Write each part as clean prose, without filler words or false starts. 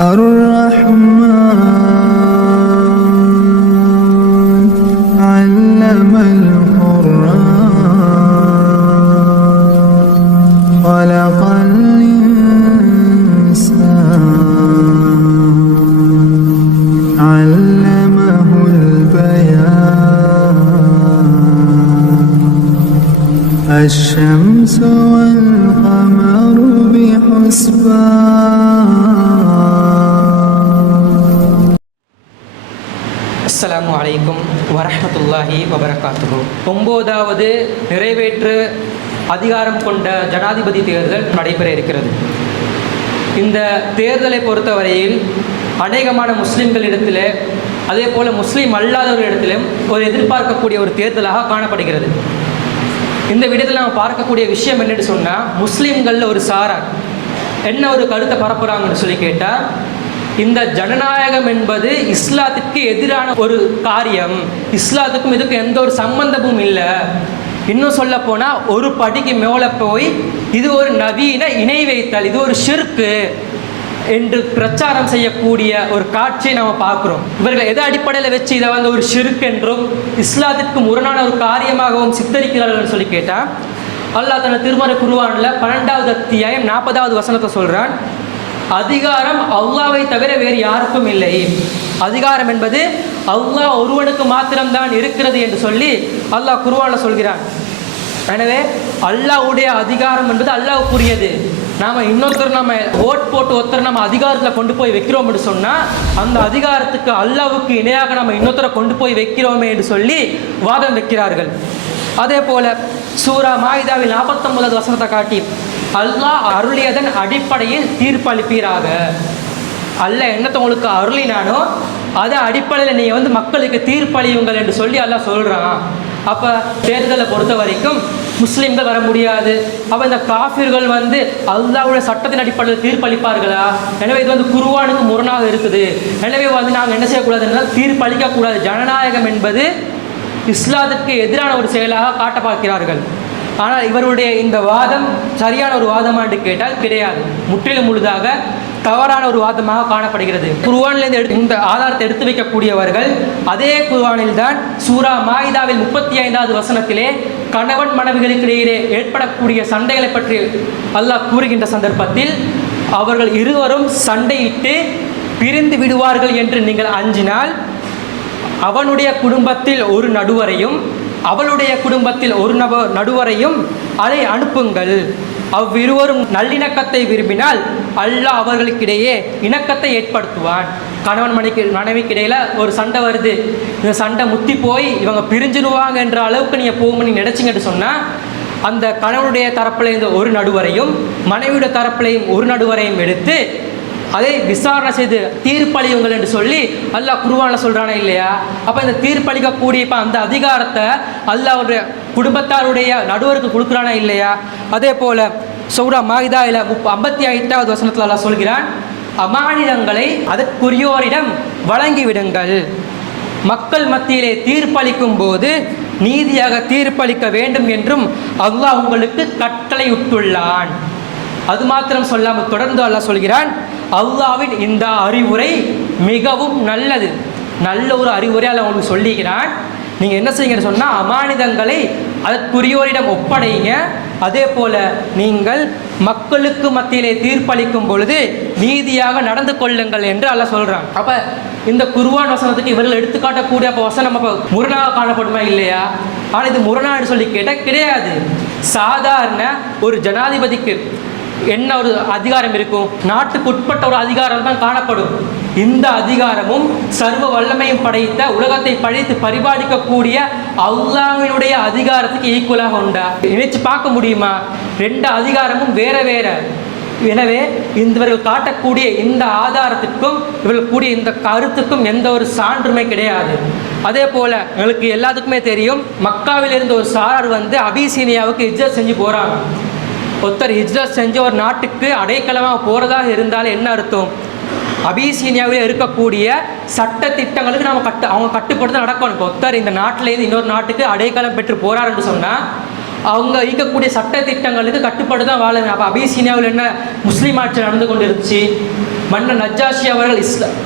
الرحمن علم القرآن خلق الإنسان علمه البيان الشمس والقمر بحسبان. அஸ்ஸலாமு அலைக்கும் வரஹ்மத்துல்லாஹி வபரகாத்துஹு. 9வது நிறைவேற்று அதிகாரம் கொண்ட ஜனாதிபதி தேர்தல் நடைபெற இருக்கிறது. இந்த தேர்தலை பொறுத்தவரையில் அநேகமான முஸ்லிம்களிடத்தில் அதே போல் முஸ்லீம் அல்லாதவர்களிடத்திலும் ஒரு எதிர்பார்க்கக்கூடிய ஒரு தேர்தலாக காணப்படுகிறது. இந்த விடத்தில் நாம் பார்க்கக்கூடிய விஷயம் என்னென்னு சொன்னால், முஸ்லீம்களில் ஒரு சாரார் என்ன ஒரு கருத்தை பரப்புகிறாங்கன்னு சொல்லி கேட்டால், இந்த ஜனநாயகம் என்பது இஸ்லாத்துக்கு எதிரான ஒரு காரியம், இஸ்லாத்துக்கும் இதுக்கும் எந்த ஒரு சம்பந்தமும் இல்லை, இன்னும் சொல்ல போனால் ஒரு படிக்கு மேலே போய் இது ஒரு நவீன இணை வைத்தல், இது ஒரு ஷிர்க்கு என்று பிரச்சாரம் செய்யக்கூடிய ஒரு காட்சியை நம்ம பார்க்குறோம். இவர்கள் எதை அடிப்படையில் வச்சு இதை வந்து ஒரு ஷிர்க் என்றும் இஸ்லாத்திற்கு முரணான ஒரு காரியமாகவும் சித்தரிக்கிறார்கள் சொல்லி கேட்டால், அல்லாஹ் தன் திருமறை குர்ஆனில் 12வது அத்தியாயம் 40வது வசனத்தை சொல்கிறான், அதிகாரம் அல்லாஹ்வை தவிர வேறு யாருக்கும் இல்லை, அதிகாரம் என்பது அல்லாஹ் ஒருவனுக்கு மாத்திரம்தான் இருக்கிறது என்று சொல்லி அல்லாஹ் குர்ஆனில் சொல்கிறான். எனவே அல்லாஹ்வுடைய அதிகாரம் என்பது அல்லாஹ்வுக்குரியது. நாம் இன்னொருத்தர் நம்ம ஓட் போட்டு ஒருத்தர் நம்ம அதிகாரத்தில் கொண்டு போய் வைக்கிறோம் என்று சொன்னால், அந்த அதிகாரத்துக்கு அல்லாஹ்வுக்கு இணையாக நம்ம இன்னொருத்தரை கொண்டு போய் வைக்கிறோமே என்று சொல்லி வாதம் வைக்கிறார்கள். அதே போல் சூரா மாயிதாவில் 49வது வசனத்தை காட்டி, அல்லாஹ் அருளியதன் அடிப்படையில் தீர்ப்பளிப்பீராக, அல்லாஹ் என்னத்தை உங்களுக்கு அருளினானோ அதை அடிப்படையில் நீங்கள் வந்து மக்களுக்கு தீர்ப்பளியுங்கள் என்று சொல்லி அல்லாஹ் சொல்கிறான். அப்போ தேர்தலை பொறுத்த வரைக்கும் முஸ்லீம்கள் வர முடியாது. அப்போ இந்த காஃபிர்கள் வந்து அல்லாஹ்வுடைய சட்டத்தின் அடிப்படையில் தீர்ப்பளிப்பார்களா? எனவே இது வந்து குர்ஆனுக்கு முரணாக இருக்குது. எனவே வந்து நாங்கள் என்ன செய்யக்கூடாதுன்னா தீர்ப்பளிக்கக்கூடாது. ஜனநாயகம் என்பது இஸ்லாத்திற்கு எதிரான ஒரு செயலாக காட்ட பார்க்கிறார்கள். ஆனால் இவருடைய இந்த வாதம் சரியான ஒரு வாதமான்னு கேட்டால் கிடையாது, முற்றிலும் முழுதாக தவறான ஒரு வாதமாக காணப்படுகிறது. குர்ஆனிலிருந்து இந்த ஆதாரத்தை எடுத்து வைக்கக்கூடியவர்கள் அதே குர்ஆனில் தான் சூரா மாயிதாவில் 35வது வசனத்திலே கணவன் மனைவிகளுக்கு இடையே ஏற்படக்கூடிய சண்டைகளை பற்றி அல்லாஹ் கூறுகின்ற சந்தர்ப்பத்தில், அவர்கள் இருவரும் சண்டையிட்டு பிரிந்து விடுவார்கள் என்று நீங்கள் அஞ்சினால் அவனுடைய குடும்பத்தில் ஒரு நடுவரையும் அவளுடைய குடும்பத்தில் ஒரு நடுவரையும் அதை அனுப்புங்கள். அவ்விருவரும் நல்லிணக்கத்தை விரும்பினால் அல்லாஹ் அவர்களுக்கிடையே இணக்கத்தை ஏற்படுத்துவான். கணவன் மனைவிக்கு இடையில் ஒரு சண்டை வருது, இந்த சண்டை முத்தி போய் இவங்க பிரிஞ்சிருவாங்க என்ற அளவுக்கு நீங்கள் போகும்போது நினைச்சிங்கன்னு சொன்னால், அந்த கணவனுடைய தரப்புலேருந்து ஒரு நடுவரையும் மனைவியுடைய தரப்புலையும் ஒரு நடுவரையும் எடுத்து அதை விசாரணை செய்து தீர்ப்பளியுங்கள் என்று சொல்லி அல்லாஹ் குர்ஆனில் சொல்கிறானே இல்லையா? அப்போ இந்த தீர்ப்பளிக்கக்கூடிய இப்போ அந்த அதிகாரத்தை அல்லாஹ்வுடைய குடும்பத்தாருடைய நடுவருக்கு கொடுக்குறானா இல்லையா? அதே போல் சூரா மாயிதாவில் 55வது வசனத்தில் அல்லாஹ் சொல்கிறான், அமானிதங்களை அதற்குரியோரிடம் வழங்கிவிடுங்கள், மக்கள் மத்தியிலே தீர்ப்பளிக்கும் போது நீதியாக தீர்ப்பளிக்க வேண்டும் என்றும் அல்லாஹ் உங்களுக்கு கட்டளையிட்டுள்ளான். அது மாத்திரம் சொல்லாமல் தொடர்ந்து அல்லாஹ் சொல்கிறான், அல்லாஹ்வின் இந்த அறிவுரை மிகவும் நல்லது, நல்ல ஒரு அறிவுரை அல்லாஹ் உங்களுக்கு சொல்லிக்கிறான். நீங்கள் என்ன செய்யுங்கன்னு சொன்னால், அமானிதங்களை அதற்குரியோரிடம் ஒப்படைங்க, அதே போல் நீங்கள் மக்களுக்கு மத்தியிலே தீர்ப்பளிக்கும் பொழுது நீதியாக நடந்து கொள்ளுங்கள் என்று அல்லாஹ் சொல்கிறான். அப்போ இந்த குர்ஆன் வசனத்துக்கு இவர்கள் எடுத்துக்காட்டக்கூடிய அப்போ வசனம் அப்போ முரணாக காணப்படுமா இல்லையா? ஆனால் இது முரணான்னு சொல்லி கேட்டால் கிடையாது. சாதாரண ஒரு ஜனாதிபதிக்கு என்ன ஒரு அதிகாரம் இருக்கும்? நாட்டுக்கு உட்பட்ட ஒரு அதிகாரம் தான் காணப்படும். இந்த அதிகாரமும் சர்வ வல்லமையும் படைத்த உலகத்தை படைத்து பரிபாலிக்கக்கூடிய அல்லாஹ்வினுடைய அதிகாரத்துக்கு ஈக்குவலாக உண்டா? நினைச்சு பார்க்க முடியுமா? ரெண்டு அதிகாரமும் வேற வேற. எனவே இவர்கள் காட்டக்கூடிய இந்த ஆதாரத்திற்கும் இவர்கள் கூடிய இந்த கருத்துக்கும் எந்த ஒரு சான்றுமே கிடையாது. அதே போல் எங்களுக்கு எல்லாத்துக்குமே தெரியும், மக்காவில் இருந்த ஒரு சாரார் வந்து அபிசீனியாவுக்கு ஹிஜ்ரத் செஞ்சு போகிறாங்க. ஒருத்தர் ஹிஜ்ரத் செஞ்ச ஒரு நாட்டுக்கு அடைக்கலமாக போகிறதாக இருந்தாலும் என்ன அர்த்தம்? அபிசீனியாவில் இருக்கக்கூடிய சட்ட திட்டங்களுக்கு அவங்க கட்டுப்படுத்த நடக்கணும். ஒருத்தர் இந்த நாட்டிலேருந்து இன்னொரு நாட்டுக்கு அடைக்கலம் பெற்று போகிறார் என்று சொன்னால் அவங்க ஈக்கக்கூடிய சட்ட திட்டங்களுக்கு கட்டுப்பாடு தான் வாழ. அப்போ அபிசீனியாவில் என்ன முஸ்லீம் ஆட்சி நடந்து கொண்டு இருந்துச்சு. மன்னர் நஜ்ஜாஷி அவர்கள்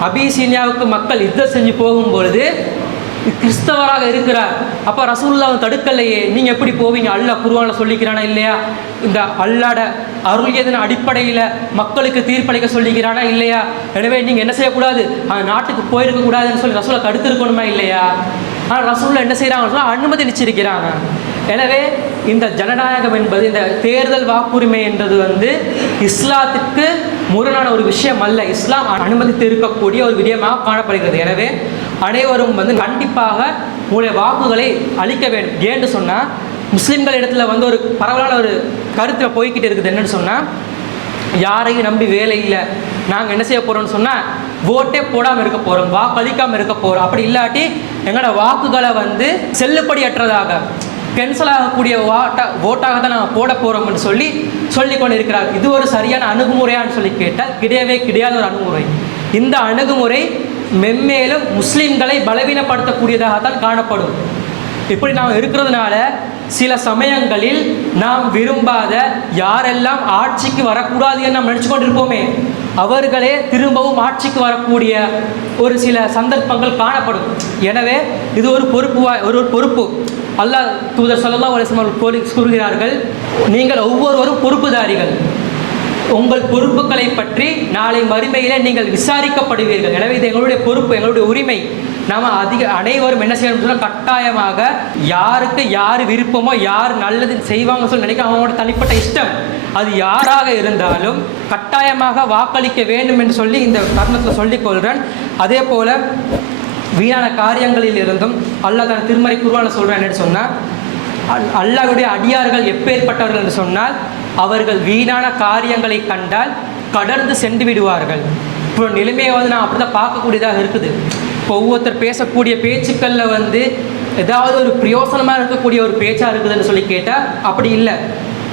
அபிசீனியாவுக்கு மக்கள் யுத்தம் செஞ்சு போகும்பொழுது கிறிஸ்தவராக இருக்கிறார். அப்போ ரசூலுல்லாஹ் தடுக்கலையே, நீங்கள் எப்படி போவீங்க? அல்லாஹ் குர்ஆனில் சொல்லிக்கிறானா இல்லையா? இந்த அல்லாட அருளியதன் அடிப்படையில் மக்களுக்கு தீர்ப்பளிக்க சொல்லிக்கிறானா இல்லையா? எனவே நீங்கள் என்ன செய்யக்கூடாது, நாட்டுக்கு போயிருக்கக்கூடாதுன்னு சொல்லி ரசூலை தடுத்திருக்கணுமா இல்லையா? ஆனால் ரசூலுல்லாஹ் என்ன செய்கிறாங்கன்னு சொன்னால் அனுமதிச்சிருக்கிறாங்க. எனவே இந்த ஜனநாயகம் என்பது, இந்த தேர்தல் வாக்குரிமை என்றது இஸ்லாத்திற்கு முரணான ஒரு விஷயம் அல்ல. இஸ்லாம் அனுமதித்து இருக்கக்கூடிய ஒரு விடயமாக காணப்படுகிறது. எனவே அனைவரும் கண்டிப்பாக உங்களுடைய வாக்குகளை அளிக்க வேண்டும். ஏன்னு சொன்னால் முஸ்லீம்கள் இடத்துல ஒரு பரவலான ஒரு கருத்தில் போய்கிட்டு இருக்குது. என்னன்னு சொன்னால், யாரையும் நம்பி வேலை இல்லை, நாங்கள் என்ன செய்ய போகிறோம்னு சொன்னால் ஓட்டே போடாமல் இருக்க போகிறோம், வாக்கு அளிக்காமல் இருக்க போகிறோம். அப்படி இல்லாட்டி எங்களோட வாக்குகளை செல்லுபடியற்றதாக கேன்சல் ஆகக்கூடிய ஓட்டாக தான் நாங்கள் போட போகிறோம்னு சொல்லி கொண்டு இருக்கிறார். இது ஒரு சரியான அணுகுமுறையான்னு சொல்லி கேட்டால் கிடையவே கிடையாத ஒரு அணுகுமுறை. இந்த அணுகுமுறை மென்மேலும் முஸ்லீம்களை பலவீனப்படுத்தக்கூடியதாகத்தான் காணப்படும். இப்படி நாம் இருக்கிறதுனால சில சமயங்களில் நாம் விரும்பாத யாரெல்லாம் ஆட்சிக்கு வரக்கூடாது என்று நாம் நினச்சி கொண்டிருப்போமே, அவர்களே திரும்பவும் ஆட்சிக்கு வரக்கூடிய ஒரு சில சந்தர்ப்பங்கள் காணப்படும். எனவே இது ஒரு பொறுப்பு. அல்லாஹ் தூதர் ஸல்லல்லாஹு அலைஹி வஸல்லம் அவர்கள் கூறுகிறார்கள், நீங்கள் ஒவ்வொருவரும் பொறுப்புதாரிகள், உங்கள் பொறுப்புகளை பற்றி நாளை மறுமையிலே நீங்கள் விசாரிக்கப்படுவீர்கள். எனவே இது எங்களுடைய பொறுப்பு, எங்களுடைய உரிமை. நாம் அனைவரும் என்ன செய்யணும் சொன்னால், கட்டாயமாக யாருக்கு யார் விருப்பமோ, யார் நல்லது செய்வாங்க சொல்லி நினைக்க அவங்களோட தனிப்பட்ட இஷ்டம், அது யாராக இருந்தாலும் கட்டாயமாக வாக்களிக்க வேண்டும் என்று சொல்லி இந்த தருணத்தில் சொல்லிக் கொள்கிறேன். அதே போல் வீணான காரியங்களில் இருந்தும் அல்லாஹ் தன் திருமறை குர்ஆனில் சொல்கிறேன் என்று சொன்னால், அல்லாஹ்வுடைய அடியார்கள் எப்பேற்பட்டவர்கள் என்று சொன்னால், அவர்கள் வீணான காரியங்களை கண்டால் கடந்து சென்று விடுவார்கள். இப்போ நிலைமையை நான் அப்படி தான் பார்க்கக்கூடியதாக இருக்குது. இப்போ ஒவ்வொருத்தர் பேசக்கூடிய பேச்சுக்களில் ஏதாவது ஒரு பிரயோசனமாக இருக்கக்கூடிய ஒரு பேச்சாக இருக்குதுன்னு சொல்லி கேட்டால் அப்படி இல்லை.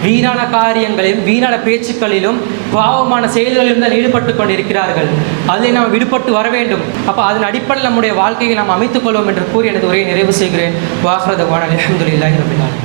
வீணான காரியங்களிலும் வீணான பேச்சுக்களிலும் பாவமான செயல்களிலும் தான் ஈடுபட்டு கொண்டு இருக்கிறார்கள். அதில் நாம் விடுபட்டு வர வேண்டும். அப்போ அதன் அடிப்படையில் நம்முடைய வாழ்க்கையை நாம் அமைத்துக் கொள்வோம் என்று கூறி எனது உரையை நிறைவு செய்கிறேன். வாஹ்ரதவான அல்ஹம்துலில்லாஹி ரப்பில் ஆலமீன்.